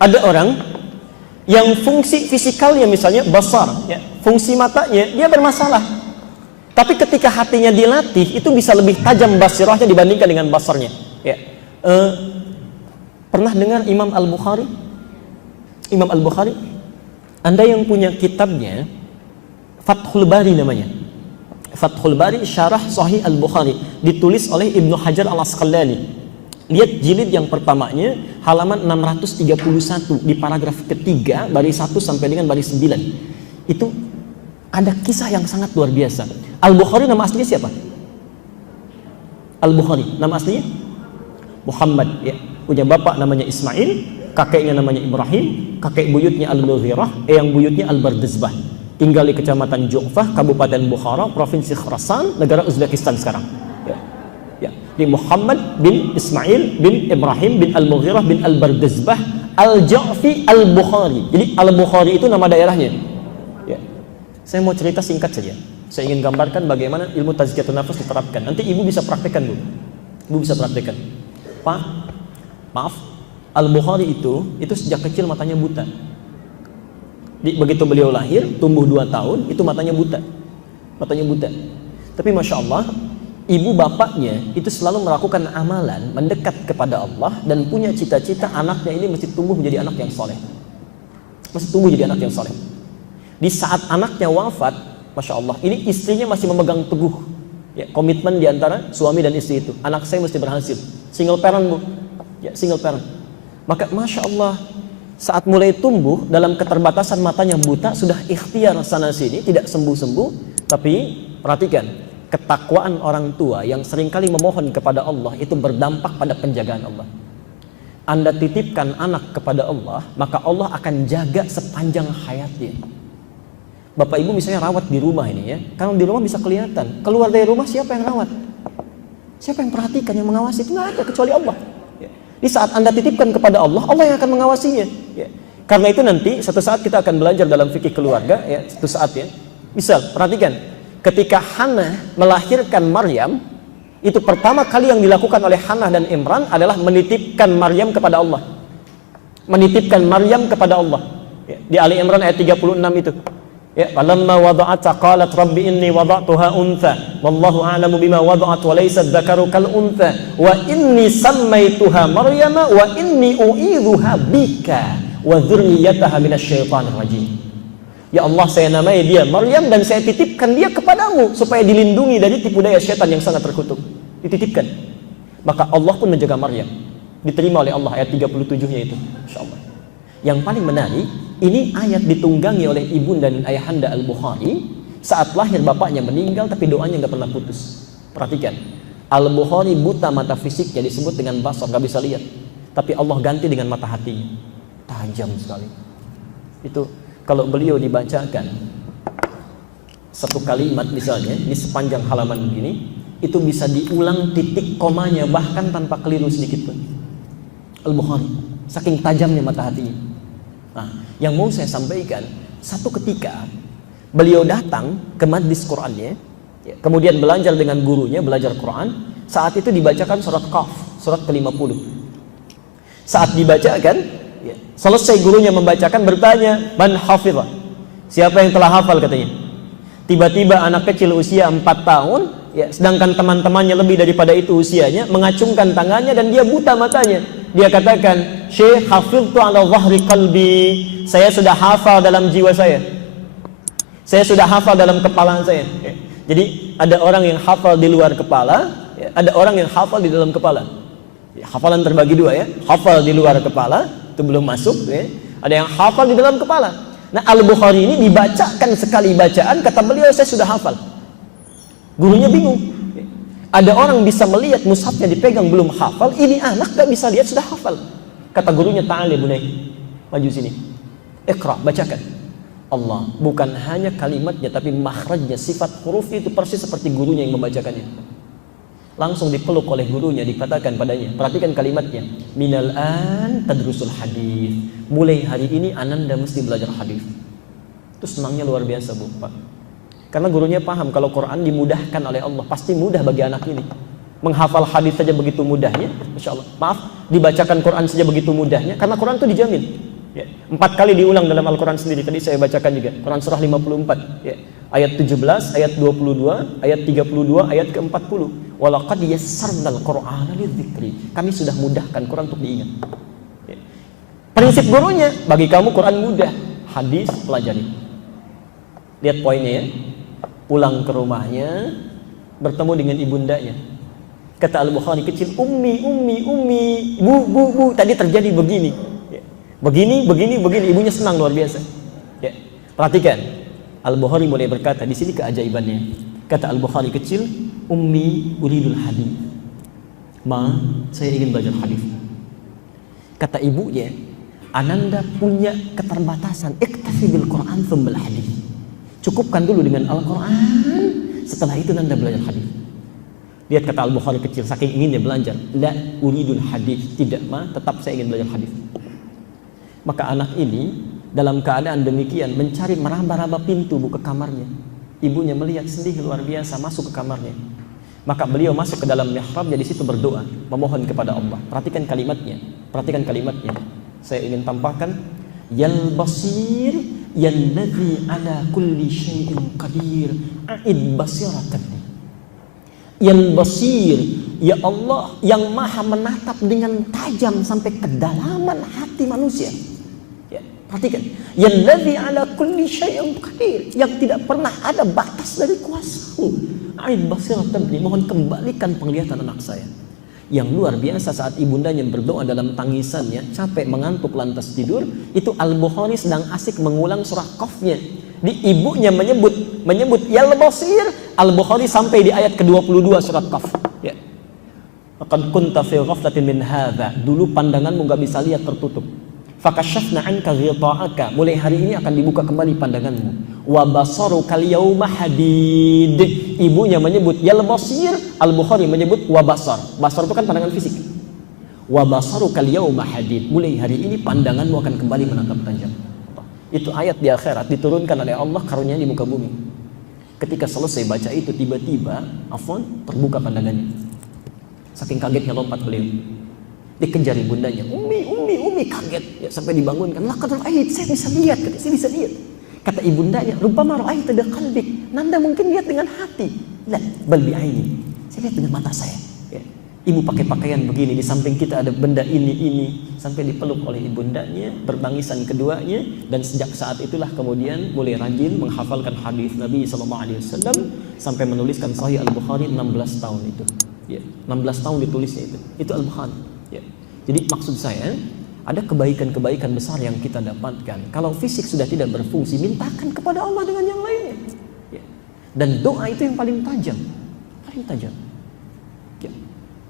Ada orang yang fungsi fisikalnya misalnya basar, ya, fungsi matanya dia bermasalah. Tapi ketika hatinya dilatih, itu bisa lebih tajam basirahnya dibandingkan dengan basarnya. Ya. Pernah dengar Imam Al-Bukhari? Imam Al-Bukhari, Anda yang punya kitabnya, Fathul Bari namanya. Fathul Bari Syarah Sahih Al-Bukhari, ditulis oleh Ibnu Hajar Al-Asqalani. Lihat jilid yang pertamanya, halaman 631 di paragraf ketiga, baris 1 sampai dengan baris 9. Itu ada kisah yang sangat luar biasa. Al-Bukhari nama aslinya siapa? Al-Bukhari nama aslinya Muhammad, ya. Punya bapak namanya Ismail, kakeknya namanya Ibrahim, kakek buyutnya Al-Mughirah, yang buyutnya Al-Bardizbah. Tinggal di kecamatan Ju'fah, Kabupaten Bukhara, Provinsi Khurasan, negara Uzbekistan sekarang. Ya. Ya. Di Muhammad bin Ismail bin Ibrahim bin Al-Mughirah bin Al-Bardizbah Al-Ja'fi Al-Bukhari. Jadi Al-Bukhari itu nama daerahnya. Ya. Saya mau cerita singkat saja. Saya ingin gambarkan bagaimana ilmu tazkiyatun nafas diterapkan. Nanti ibu bisa praktekkan, Bu. Ibu bisa praktekkan. Pak, maaf, Al-Bukhari itu sejak kecil matanya buta. Begitu beliau lahir, tumbuh 2 tahun, itu matanya buta. Matanya buta. Tapi Masya Allah, ibu bapaknya itu selalu melakukan amalan mendekat kepada Allah dan punya cita-cita anaknya ini mesti tumbuh menjadi anak yang soleh. Mesti tumbuh jadi anak yang soleh. Di saat anaknya wafat, Masya Allah, ini istrinya masih memegang teguh, ya, komitmen diantara suami dan istri itu. Anak saya mesti berhasil. Single parent, Bu. Ya, single parent. Maka Masya Allah, saat mulai tumbuh dalam keterbatasan matanya buta, sudah ikhtiar sana sini, tidak sembuh-sembuh. Tapi perhatikan, ketakwaan orang tua yang seringkali memohon kepada Allah itu berdampak pada penjagaan Allah. Anda titipkan anak kepada Allah, maka Allah akan jaga sepanjang hayatnya. Bapak ibu misalnya rawat di rumah ini, ya, kalau di rumah bisa kelihatan, keluar dari rumah siapa yang rawat? Siapa yang perhatikan, yang mengawasi? Itu nggak ada kecuali Allah. Ya. Di saat Anda titipkan kepada Allah, Allah yang akan mengawasinya. Ya. Karena itu nanti satu saat kita akan belajar dalam fikih keluarga, ya, satu saat, ya. Misal, perhatikan, ketika Hannah melahirkan Maryam, itu pertama kali yang dilakukan oleh Hannah dan Imran adalah menitipkan Maryam kepada Allah. Menitipkan Maryam kepada Allah. Ya. Di Ali Imran ayat 36 itu. Ya, falamma wada'ata qalat rabbi inni wada'tuha untha wallahu a'lamu bima wada'at wa laysa dzakaru kal untha wa inni sammaituha maryama wa inni u'idzuha bika wa dzurriyyataha minasyaitonir rajim. Ya Allah, saya namai dia Maryam dan saya titipkan dia kepadamu supaya dilindungi dari tipu daya syaitan yang sangat terkutuk. Dititipkan. Maka Allah pun menjaga Maryam. Diterima oleh Allah ayat 37-nya itu. Insyaallah. Yang paling menarik, ini ayat ditunggangi oleh ibunda dan ayahanda Al-Bukhari. Saat lahir bapaknya meninggal, tapi doanya nggak pernah putus. Perhatikan, Al-Bukhari buta mata fisiknya, disebut dengan basar, nggak bisa lihat. Tapi Allah ganti dengan mata hatinya, tajam sekali. Itu kalau beliau dibacakan satu kalimat misalnya, di sepanjang halaman begini, itu bisa diulang titik komanya bahkan tanpa keliru sedikit pun. Al-Bukhari, saking tajamnya mata hatinya. Nah, yang mau saya sampaikan, satu ketika beliau datang ke majlis Qur'annya, ya, kemudian belajar dengan gurunya, belajar Quran. Saat itu dibacakan surat Qaf, surat ke-50. Saat dibacakan, ya, selesai gurunya membacakan, bertanya, man hafidha? Siapa yang telah hafal, katanya. Tiba-tiba anak kecil usia 4 tahun, ya, sedangkan teman-temannya lebih daripada itu usianya, mengacungkan tangannya dan dia buta matanya. Dia katakan, Syekh, hafidtu ala dhahri qalbi. Saya sudah hafal dalam jiwa saya. Saya sudah hafal dalam kepala saya. Ya. Jadi ada orang yang hafal di luar kepala, ya, ada orang yang hafal di dalam kepala. Ya, hafalan terbagi dua, ya. Hafal di luar kepala, itu belum masuk, ya. Ada yang hafal di dalam kepala. Nah, Al-Bukhari ini dibacakan sekali bacaan, kata beliau, saya sudah hafal. Gurunya bingung. Ada orang bisa melihat mushafnya dipegang belum hafal, ini anak gak bisa lihat sudah hafal. Kata gurunya, ta'ali bunai, maju sini, iqra, bacakan. Allah, bukan hanya kalimatnya tapi makhrajnya, sifat hurufnya itu persis seperti gurunya yang membacakannya. Langsung dipeluk oleh gurunya, dikatakan padanya, perhatikan kalimatnya, minal an tadrusul hadis. Mulai hari ini Ananda mesti belajar hadis. Itu senangnya luar biasa, Bu, Pak. Karena gurunya paham kalau Quran dimudahkan oleh Allah, pasti mudah bagi anak ini. Menghafal hadis saja begitu mudahnya, Masya Allah. Maaf, dibacakan Quran saja begitu mudahnya, karena Quran itu dijamin. Ya. 4 kali diulang dalam Al-Quran sendiri. Tadi saya bacakan juga. Quran surah 54. Ya. Ayat 17, ayat 22, ayat 32, ayat ke-40. Walaqad yassarnal Qur'ana lidzikri. Kami sudah mudahkan Quran untuk diingat. Ya. Prinsip gurunya, bagi kamu Quran mudah, hadis pelajari. Lihat poinnya ya. Pulang ke rumahnya, bertemu dengan ibundanya. Kata Al-Bukhari kecil, ummi, bu, tadi terjadi begini. Begini, ibunya senang luar biasa. Ya. Perhatikan, Al-Bukhari mulai berkata, di sini keajaibannya. Kata Al-Bukhari kecil, ummi uridul hadis. Ma, saya ingin belajar hadis. Kata ibunya, Ananda punya keterbatasan, iktafi bil Quran tsummal hadis. Cukupkan dulu dengan Al-Quran, setelah itu Nanda belajar hadis. Lihat kata Al-Bukhari kecil, saking inginnya belajar, la uridul hadis, tidak ma, tetap saya ingin belajar hadis. Maka anak ini dalam keadaan demikian mencari meraba-raba pintu ke kamarnya. Ibunya melihat sedih luar biasa masuk ke kamarnya. Maka beliau masuk ke dalam mihrabnya, di situ berdoa, memohon kepada Allah. Perhatikan kalimatnya. Saya ingin tampakkan, Yal basir yalladzi ala kulli syai'in qadir a'id basiratan. Yal basir, ya Allah yang maha menatap dengan tajam sampai kedalaman hati manusia. Perhatikan, yalladzi ala kulli syai'in qadir, yang tidak pernah ada batas dari kuasa-Mu. A'id basiratan, mohon kembalikan penglihatan anak saya. Yang luar biasa saat ibundanya berdoa dalam tangisannya, capek mengantuk lantas tidur, itu Al-Bukhari sedang asik mengulang surah Qafnya. Di ibunya menyebut yal basir, Al-Bukhari sampai di ayat ke-22 surat Qaf. Ya. Laqad kunta fi ghaflatin min hadza. Dulu pandanganmu enggak bisa lihat, tertutup. Fakashafna anka ghita'aka, mulai hari ini akan dibuka kembali pandanganmu. Wa basaruka al-yawma hadid. Ibunya menyebut yal basir, Al-Bukhari menyebut wa basar. Basar itu kan pandangan fisik. Wa basaruka al-yawma hadid. Mulai hari ini pandanganmu akan kembali menatap tajam. Itu ayat di akhirat diturunkan oleh Allah karunia di muka bumi. Ketika selesai baca itu, tiba-tiba terbuka pandangannya. Saking kagetnya lompat beliau. Dikejar ibundanya, umi kaget ya, sampai dibangunkan. Laqad ra'ait, saya bisa lihat, saya bisa lihat. Kata ibundanya, rubbama ra'aita bi qalbik, Nanda mungkin lihat dengan hati. La, bal bi aini, saya lihat dengan mata saya. Ya. Ibu pakai pakaian begini, di samping kita ada benda ini, sampai dipeluk oleh ibundanya, bertangisan keduanya, dan sejak saat itulah kemudian mulai rajin menghafalkan hadis Nabi SAW sampai menuliskan Sahih Al-Bukhari 16 tahun itu. Ya, 16 tahun ditulisnya itu. Itu Al-Bukhari. Ya. Jadi maksud saya, ada kebaikan-kebaikan besar yang kita dapatkan. Kalau fisik sudah tidak berfungsi, mintakan kepada Allah dengan yang lainnya. Ya. Dan doa itu yang paling tajam. Paling tajam.